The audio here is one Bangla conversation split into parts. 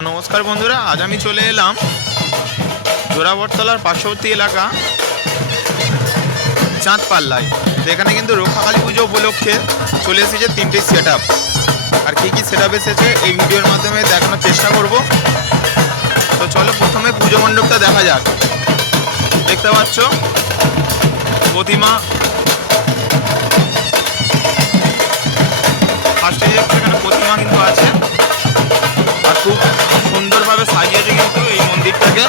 নমস্কার বন্ধুরা, আজ আমি চলে এলাম জোড়াবটতলার পার্শ্ববর্তী এলাকা চাঁদপাল্লায়। তো এখানে কিন্তু রক্ষাকালী পুজো উপলক্ষে চলে এসেছে তিনটে সেট আপ। আর কী কী সেট আপ এসেছে এই ভিডিওর মাধ্যমে দেখানোর চেষ্টা করব। তো চলো প্রথমে পুজো মণ্ডপটা দেখা যাক। দেখতে পাচ্ছ প্রতিমা, ফার্স্টে এখানে প্রতিমা কিন্তু আছে আর খুব সুন্দরভাবে সাজিয়েছে কিন্তু এই মন্দিরটাকে।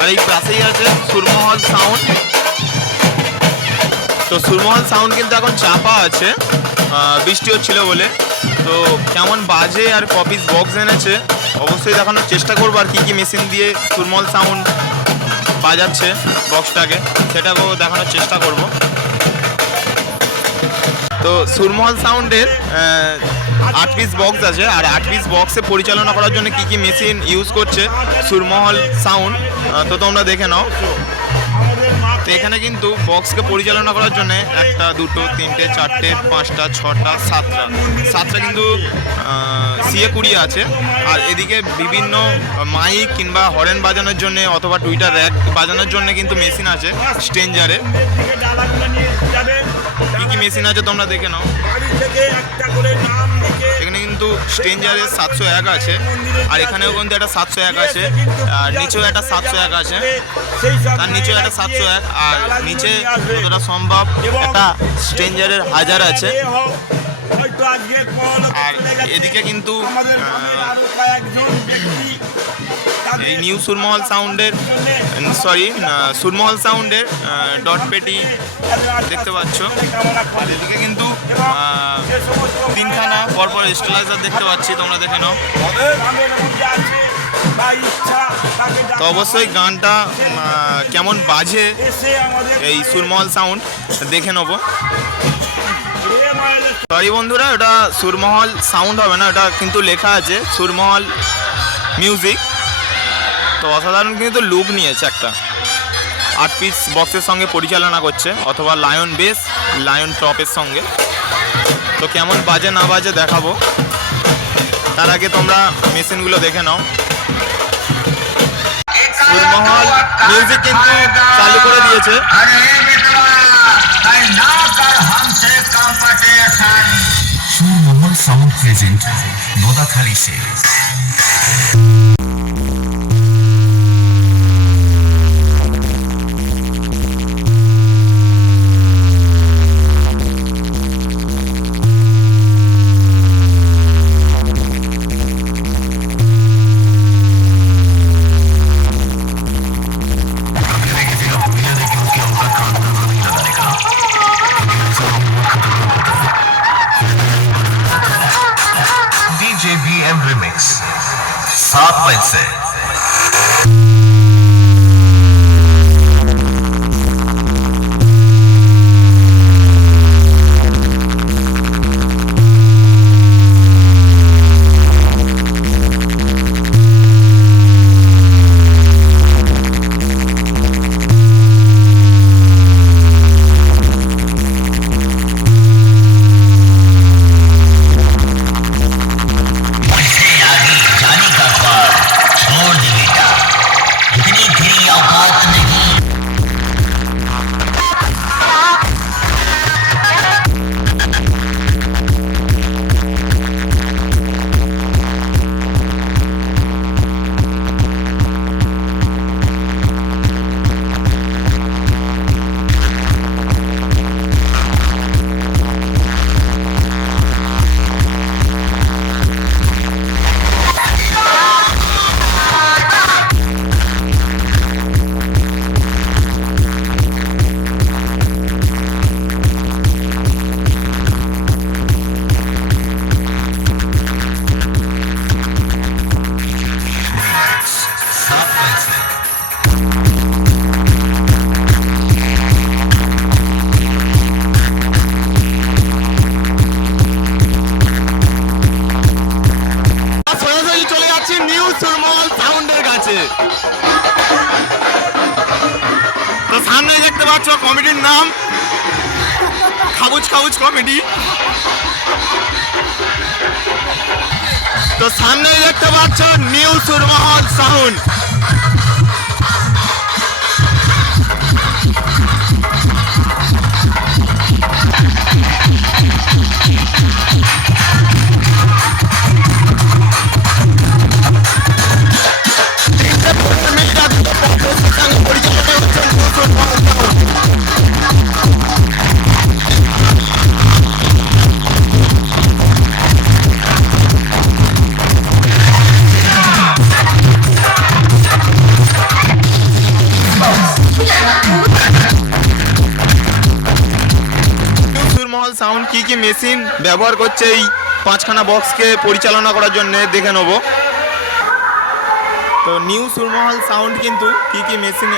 আর এই পাশেই আছে সুরমহল সাউন্ড। তো সুরমহল সাউন্ড কিন্তু এখন চাপা আছে, বৃষ্টি হচ্ছিল বলে। তো কেমন বাজে আর কপিস বক্স এনেছে অবশ্যই দেখানোর চেষ্টা করবো। আর কী কী মেশিন দিয়ে সুরমহল সাউন্ড বাজাচ্ছে বক্সটাকে সেটাকেও দেখানোর চেষ্টা করব। তো সুরমহল সাউন্ডের 8 পিস বক্স আছে, আর 8 পিস বক্সে পরিচালনা করার জন্য কী কী মেশিন ইউজ করছে সুরমহল সাউন্ড তো তোমরা দেখে নাও। তো এখানে কিন্তু বক্সকে পরিচালনা করার জন্য 1, 2, 3, 4, 5, 6, 7টা কিন্তু সিএ কুড়িয়ে আছে। আর এদিকে বিভিন্ন মাইক কিংবা হরেন বাজানোর জন্য অথবা টুইটার র্যাক বাজানোর জন্য কিন্তু মেশিন আছে স্ট্রেঞ্জারে। কী কী মেশিন আছে তোমরা দেখে নাও। এখানে কিন্তু স্ট্রেঞ্জারের 701 আছে, আর এখানেও কিন্তু একটা 701 আছে, আর নিচেও একটা 701 আছে, তার নিচেও একটা 701, আর নিচে যতটা সম্ভব একটা স্ট্রেঞ্জারের 1000 আছে। আর এদিকে কিন্তু এই নিউ সুরমহল সাউন্ডের সুরমহল সাউন্ডের ডট পেটি দেখতে পাচ্ছ। আর এদিকে কিন্তু 3খানা পরপর স্টেলাইজার দেখতে পাচ্ছি, তোমরা দেখে নাও। তো অবশ্যই গানটা কেমন বাজে এই সুরমহল সাউন্ড দেখে নেবো। সরি বন্ধুরা, ওটা সুরমহল সাউন্ড হবে না, ওটা কিন্তু লেখা আছে সুরমহল মিউজিক। তো অসাধারণ কিন্তু লুক নিয়েছে, একটা 8 পিস বক্সের সঙ্গে পরিচালনা করছে, অথবা লায়ন বেস লায়ন টপের সঙ্গে। তো কেমন বাজে না বাজে দেখাবো, তার আগে তোমরা মেশিনগুলো দেখে নাও। সুরমহল মিউজিক কিন্তু চালু করে দিয়েছে। Surmahal sound present Nodakhali sales. JBM Remix 7 मई से। তো সামনে দেখতে পাচ্ছ কমিটির নাম খাবুজ খাবুজ কমিটি। তো সামনেই দেখতে পাচ্ছ new Surmahal sound. Surmahal sound কি কি মেশিন ব্যবহার করছে এই 5খানা বক্সকে পরিচালনা করার জন্য দেখে নেব। তো নিউ সুরমহল সাউন্ড কিন্তু কি কি মেশিন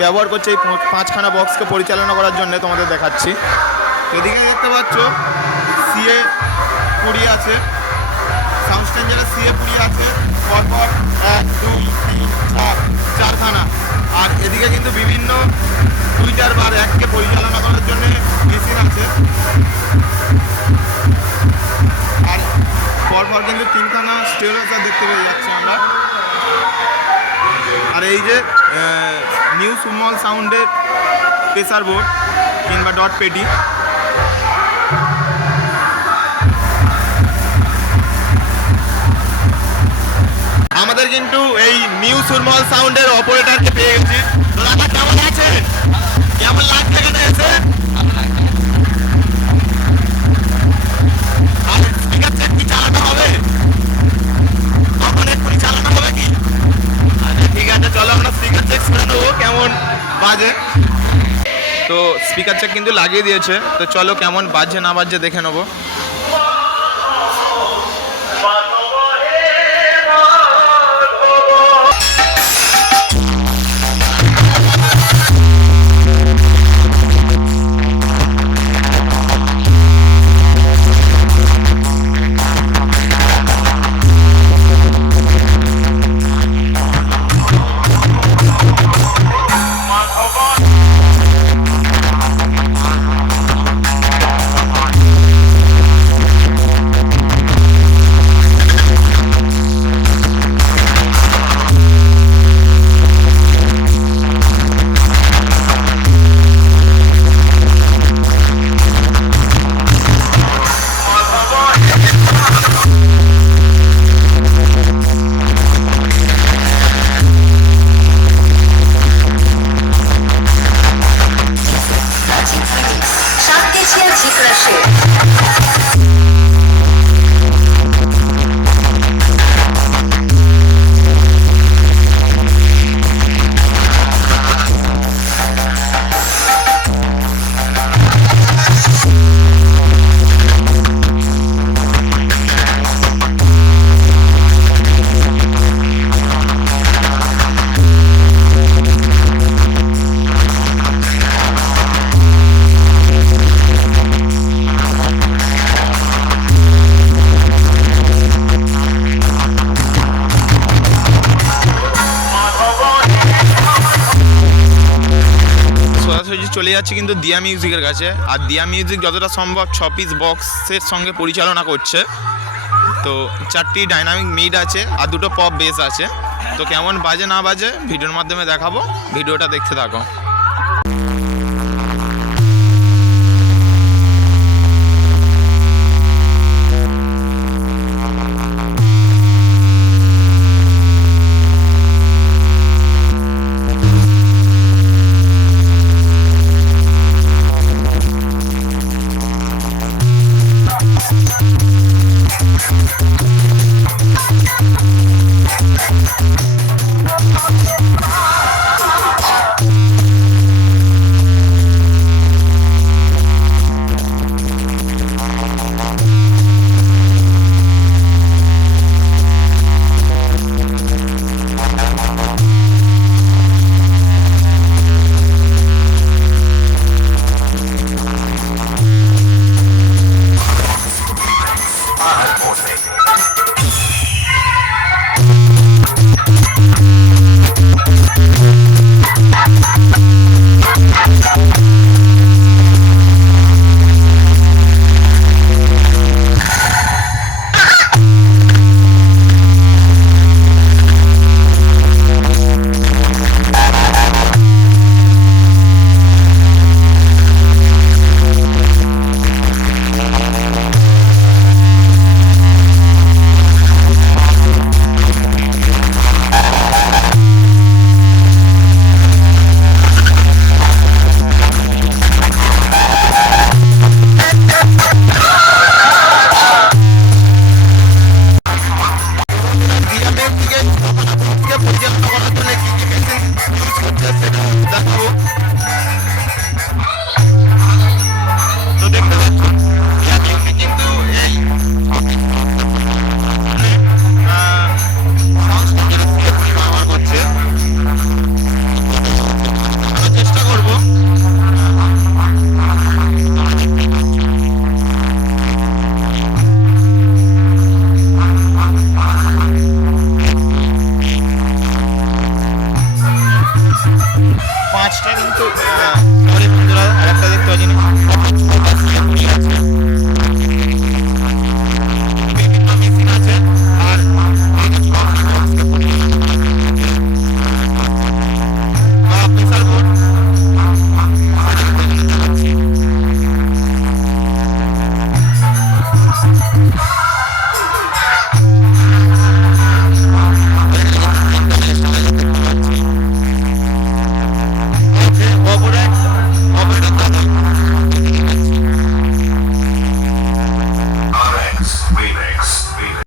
ব্যবহার করছে এই 5খানা বক্সকে পরিচালনা করার জন্য তোমাদের দেখাচ্ছি। এদিকে দেখতে পাচ্ছ সিএ 20 আছে, সাউন্ড স্ট্যান্ডারে সিএ 20 আছে, পরপর 1 2 3 4 4খানা। আর এদিকে কিন্তু বিভিন্ন টুইটার বার এককে পরিচালনা করার জন্য মেশিন আছে। আর পরপর কিন্তু 3খানা স্টেবিলাইজার দেখতে পেয়ে যাচ্ছি আমরা। আর এই যে নিউ সুরমহল সাউন্ডের প্রেসার বোর্ড কিংবা ডট পেটি। আমাদের কিন্তু এই নিউ সুরমহল সাউন্ডের অপারেটরকে পেয়ে গেছি। তো দাদা কেমন আছেন? কেমন লাগছে এখানে এসে? আর স্পিকার চেক কি চালানো হবে? এক্ষুনি চালানো হবে কি? আচ্ছা ঠিক আছে, চলো আমরা স্পিকার চেক করে নেবো কেমন বাজে। তো স্পিকার চেক কিন্তু লাগিয়ে দিয়েছে, তো চলো কেমন বাজছে না বাজছে দেখে নেবো। চলে যাচ্ছে কিন্তু দিয়া মিউজিকের কাছে। আর দিয়া মিউজিক যতটা সম্ভব 6 পিস বক্সের সঙ্গে পরিচালনা করছে। তো 4টি ডাইনামিক মিড আছে আর 2টো পপ বেস আছে। তো কেমন বাজে না বাজে ভিডিওর মাধ্যমে দেখাবো, ভিডিওটা দেখতে থাকো।